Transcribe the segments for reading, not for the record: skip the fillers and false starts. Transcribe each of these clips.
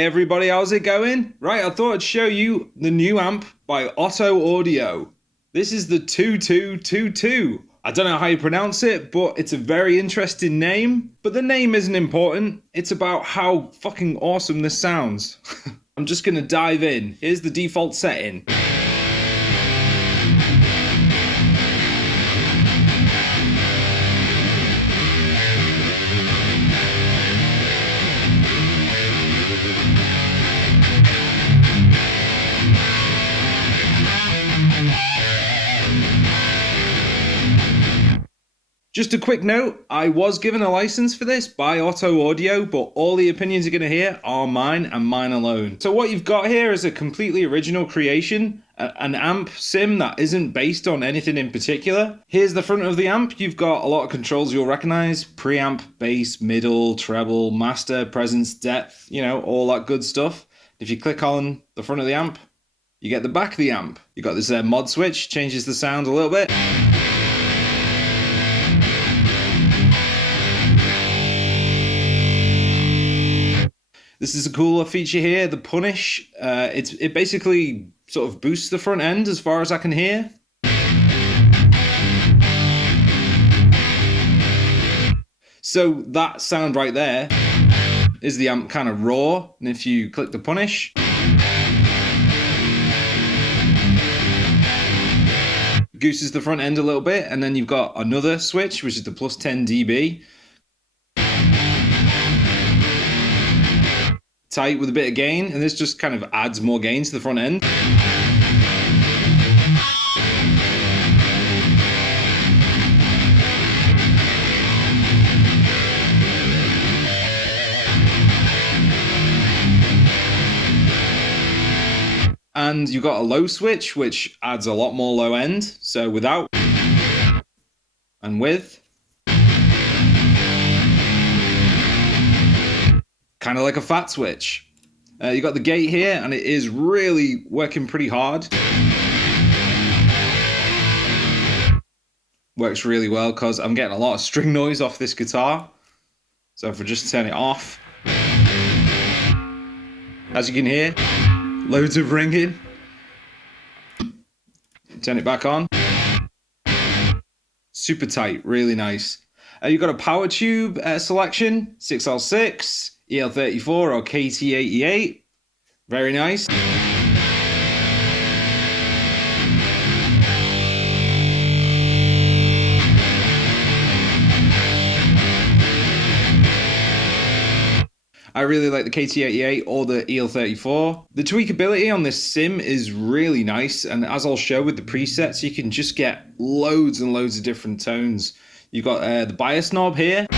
Hey everybody, how's it going? Right, I thought I'd show you the new amp by Otto Audio. This is the 2222. I don't know how you pronounce it, but it's a very interesting name. But the name isn't important. It's about how fucking awesome this sounds. I'm just gonna dive in. Here's the default setting. Just a quick note, I was given a license for this by Otto Audio, but all the opinions you're going to hear are mine and mine alone. So what you've got here is a completely original creation, an amp sim that isn't based on anything in particular. Here's the front of the amp. You've got a lot of controls you'll recognize: preamp, bass, middle, treble, master, presence, depth, you know, all that good stuff. If you click on the front of the amp, you get the back of the amp. You've got this mod switch, changes the sound a little bit. This is a cooler feature here, the punish. It basically sort of boosts the front end as far as I can hear. So that sound right there is the amp kind of raw. And if you click the punish, gooses the front end a little bit. And then you've got another switch, which is the plus 10 dB. Tight with a bit of gain, and this just kind of adds more gain to the front end. And you've got a low switch, which adds a lot more low end. So without and with. Kind of like a fat switch. You got the gate here, and it is really working pretty hard. Works really well because I'm getting a lot of string noise off this guitar. So if I just turn it off, as you can hear, loads of ringing. Turn it back on. Super tight, really nice. You've got a power tube selection, 6L6. EL34 or KT88. Very nice. I really like the KT88 or the EL34. The tweakability on this sim is really nice, and as I'll show with the presets, you can just get loads and loads of different tones. You've got the bias knob here.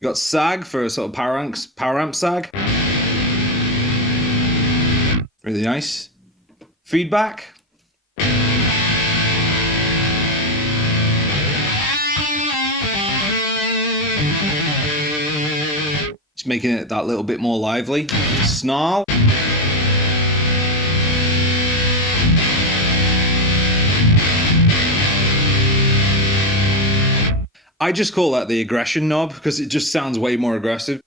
You got sag for a sort of power amp sag. Really nice. Feedback. Just making it that little bit more lively. Snarl. I just call that the aggression knob because it just sounds way more aggressive.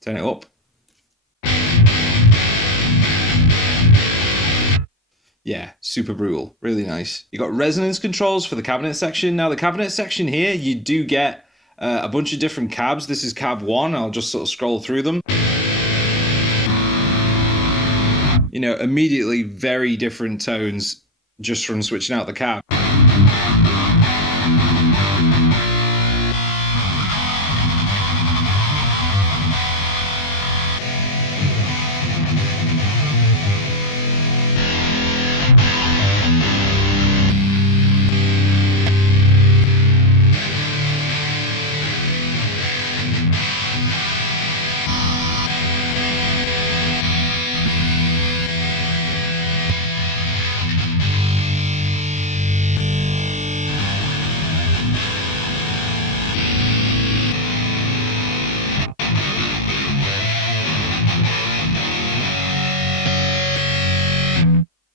Turn it up. Yeah, super brutal. Really nice. You got resonance controls for the cabinet section. Now the cabinet section here, you do get a bunch of different cabs. This is cab 1. I'll just sort of scroll through them. You know, immediately very different tones just from switching out the cab.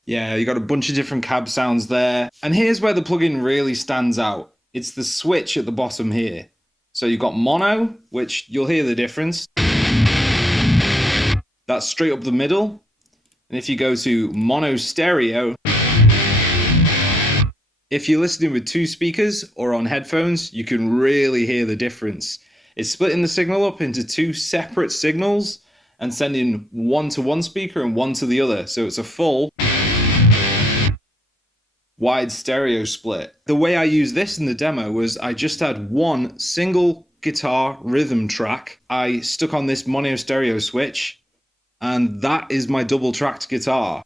Yeah, you got a bunch of different cab sounds there. And here's where the plugin really stands out. It's the switch at the bottom here. So you've got mono, which you'll hear the difference. That's straight up the middle. And if you go to mono stereo, if you're listening with two speakers or on headphones, you can really hear the difference. It's splitting the signal up into two separate signals and sending one to one speaker and one to the other. So it's a full wide stereo split. The way I used this in the demo was I just had one single guitar rhythm track. I stuck on this mono stereo switch, and that is my double tracked guitar.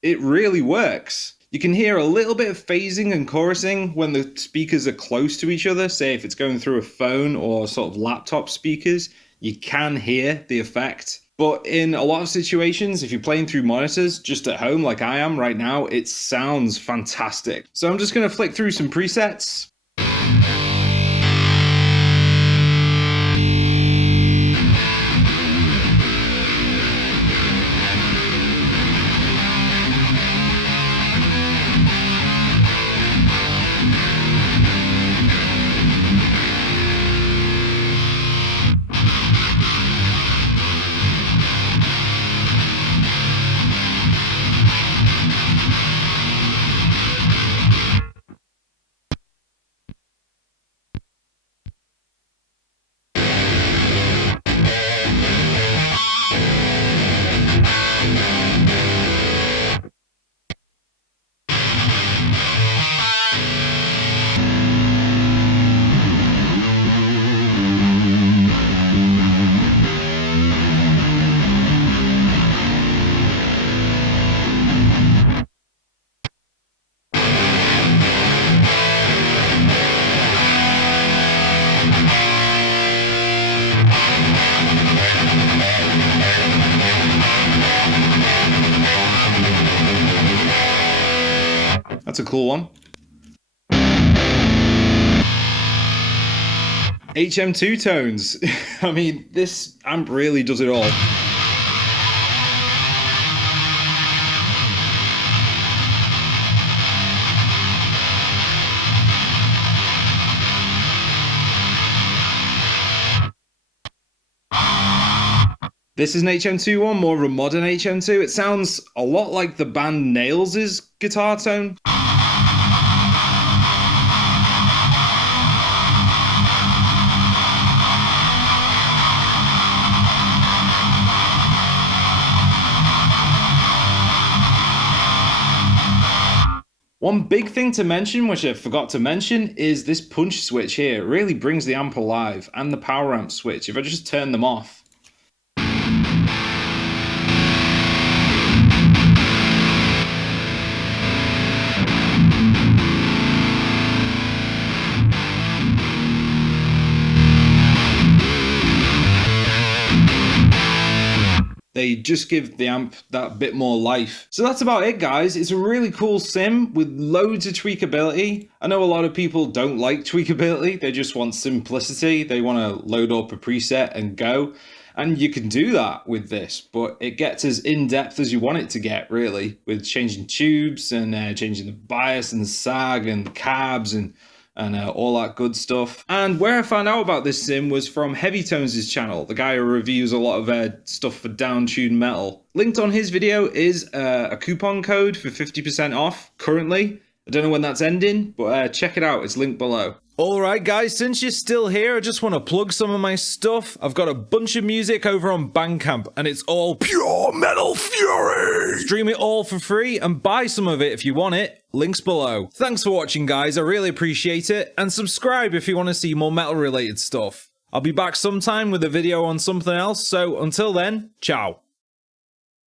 It really works. You can hear a little bit of phasing and chorusing when the speakers are close to each other. Say if it's going through a phone or sort of laptop speakers, you can hear the effect. But in a lot of situations, if you're playing through monitors just at home like I am right now, it sounds fantastic. So I'm just going to flick through some presets. That's a cool one. HM2 tones. I mean, this amp really does it all. This is an HM2 one, more of a modern HM2. It sounds a lot like the band Nails' guitar tone. One big thing to mention, which I forgot to mention, is this punch switch here. It really brings the amp alive, and the power amp switch. If I just turn them off, they just give the amp that bit more life. So that's about it, guys. It's a really cool sim with loads of tweakability. I know a lot of people don't like tweakability. They just want simplicity. They want to load up a preset and go. And you can do that with this, but it gets as in-depth as you want it to get, really, with changing tubes and changing the bias and the sag and the cabs and all that good stuff. And where I found out about this sim was from Heavytunes' channel, the guy who reviews a lot of stuff for down-tuned metal. Linked on his video is a coupon code for 50% off currently. I don't know when that's ending, but check it out, it's linked below. Alright guys, since you're still here, I just want to plug some of my stuff. I've got a bunch of music over on Bandcamp, and it's all pure metal fury! Stream it all for free, and buy some of it if you want it. Links below. Thanks for watching guys, I really appreciate it, and subscribe if you want to see more metal related stuff. I'll be back sometime with a video on something else, so until then, ciao.